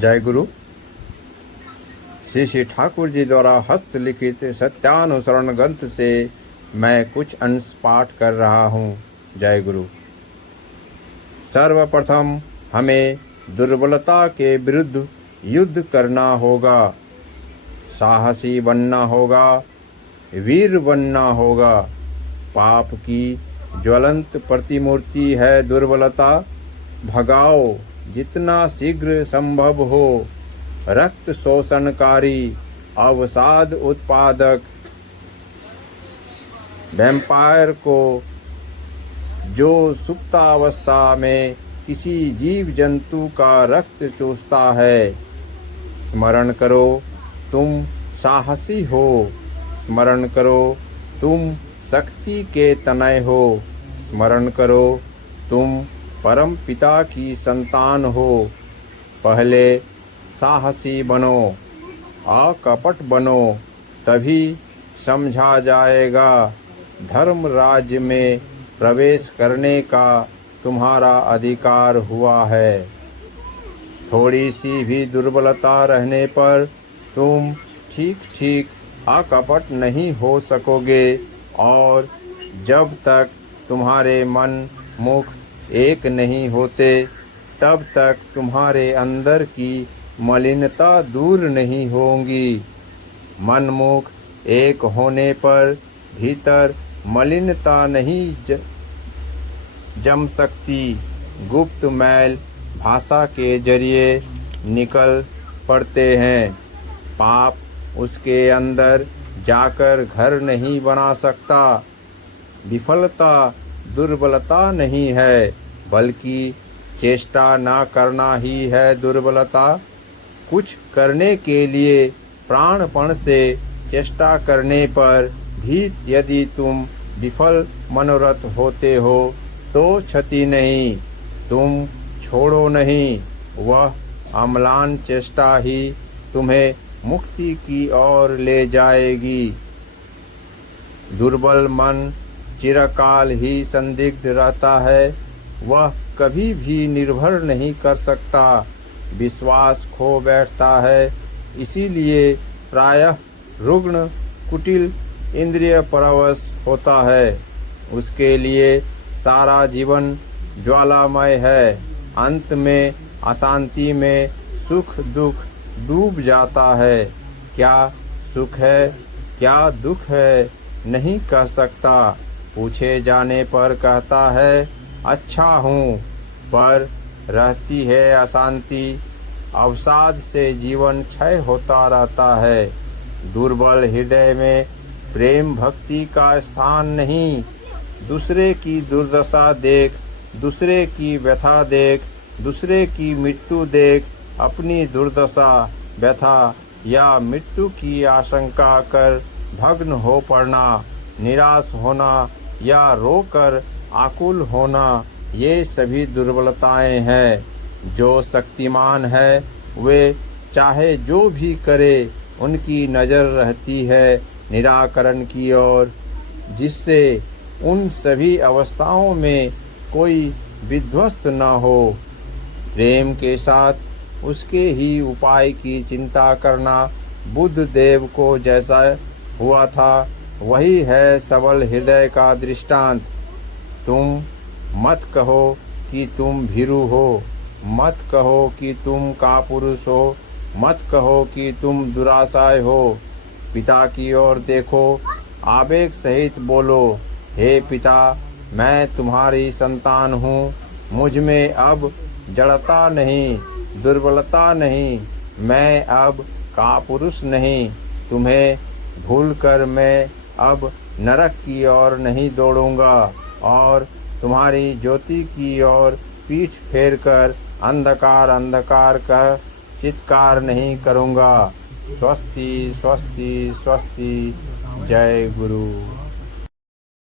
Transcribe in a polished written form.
जय गुरु। श्री श्री ठाकुर जी द्वारा हस्तलिखित सत्यानुसरण ग्रंथ से मैं कुछ अंश पाठ कर रहा हूँ। जय गुरु। सर्वप्रथम हमें दुर्बलता के विरुद्ध युद्ध करना होगा, साहसी बनना होगा, वीर बनना होगा। पाप की ज्वलंत प्रतिमूर्ति है दुर्बलता। भगाओ जितना शीघ्र संभव हो। रक्त शोषणकारी, अवसाद उत्पादक वैम्पायर को जो सुप्तावस्था में किसी जीव जंतु का रक्त चूसता है। स्मरण करो तुम साहसी हो, स्मरण करो तुम शक्ति के तनय हो, स्मरण करो तुम परम पिता की संतान हो। पहले साहसी बनो, अकपट बनो, तभी समझा जाएगा धर्म राज्य में प्रवेश करने का तुम्हारा अधिकार हुआ है। थोड़ी सी भी दुर्बलता रहने पर तुम ठीक ठीक अकपट नहीं हो सकोगे, और जब तक तुम्हारे मन मुख एक नहीं होते तब तक तुम्हारे अंदर की मलिनता दूर नहीं होंगी। मन मुख एक होने पर भीतर मलिनता नहीं जम सकती। गुप्त मैल भाषा के जरिए निकल पड़ते हैं। पाप उसके अंदर जाकर घर नहीं बना सकता। विफलता दुर्बलता नहीं है, बल्कि चेष्टा न करना ही है दुर्बलता। कुछ करने के लिए प्राणपण से चेष्टा करने पर भी यदि तुम विफल मनोरथ होते हो तो क्षति नहीं, तुम छोड़ो नहीं। वह अम्लान चेष्टा ही तुम्हें मुक्ति की ओर ले जाएगी। दुर्बल मन चिरकाल ही संदिग्ध रहता है, वह कभी भी निर्भर नहीं कर सकता। विश्वास खो बैठता है, इसीलिए प्रायः रुग्ण कुटिल इंद्रिय परवश होता है। उसके लिए सारा जीवन ज्वालामय है। अंत में अशांति में सुख दुख डूब जाता है। क्या सुख है क्या दुख है नहीं कह सकता। पूछे जाने पर कहता है अच्छा हूँ, पर रहती है अशांति। अवसाद से जीवन क्षय होता रहता है। दुर्बल हृदय में प्रेम भक्ति का स्थान नहीं। दूसरे की दुर्दशा देख, दूसरे की व्यथा देख, दूसरे की मृत्यु देख, अपनी दुर्दशा व्यथा या मृत्यु की आशंका कर भग्न हो पड़ना, निराश होना या रोकर आकुल होना, ये सभी दुर्बलताएं हैं। जो शक्तिमान है वे चाहे जो भी करे, उनकी नज़र रहती है निराकरण की ओर, जिससे उन सभी अवस्थाओं में कोई विध्वस्त न हो। प्रेम के साथ उसके ही उपाय की चिंता करना बुद्ध देव को जैसा हुआ था, वही है सबल हृदय का दृष्टांत। तुम मत कहो कि तुम भीरु हो, मत कहो कि तुम कापुरुष हो, मत कहो कि तुम दुराशाय हो। पिता की ओर देखो, आवेग सहित बोलो, हे पिता, मैं तुम्हारी संतान हूँ। मुझ में अब जड़ता नहीं, दुर्बलता नहीं, मैं अब कापुरुष नहीं। तुम्हें भूलकर मैं अब नरक की ओर नहीं दौड़ूंगा, और तुम्हारी ज्योति की ओर पीठ फेरकर अंधकार अंधकार कह चित्कार नहीं करूँगा। स्वस्ति स्वस्ति स्वस्ति। जय गुरु।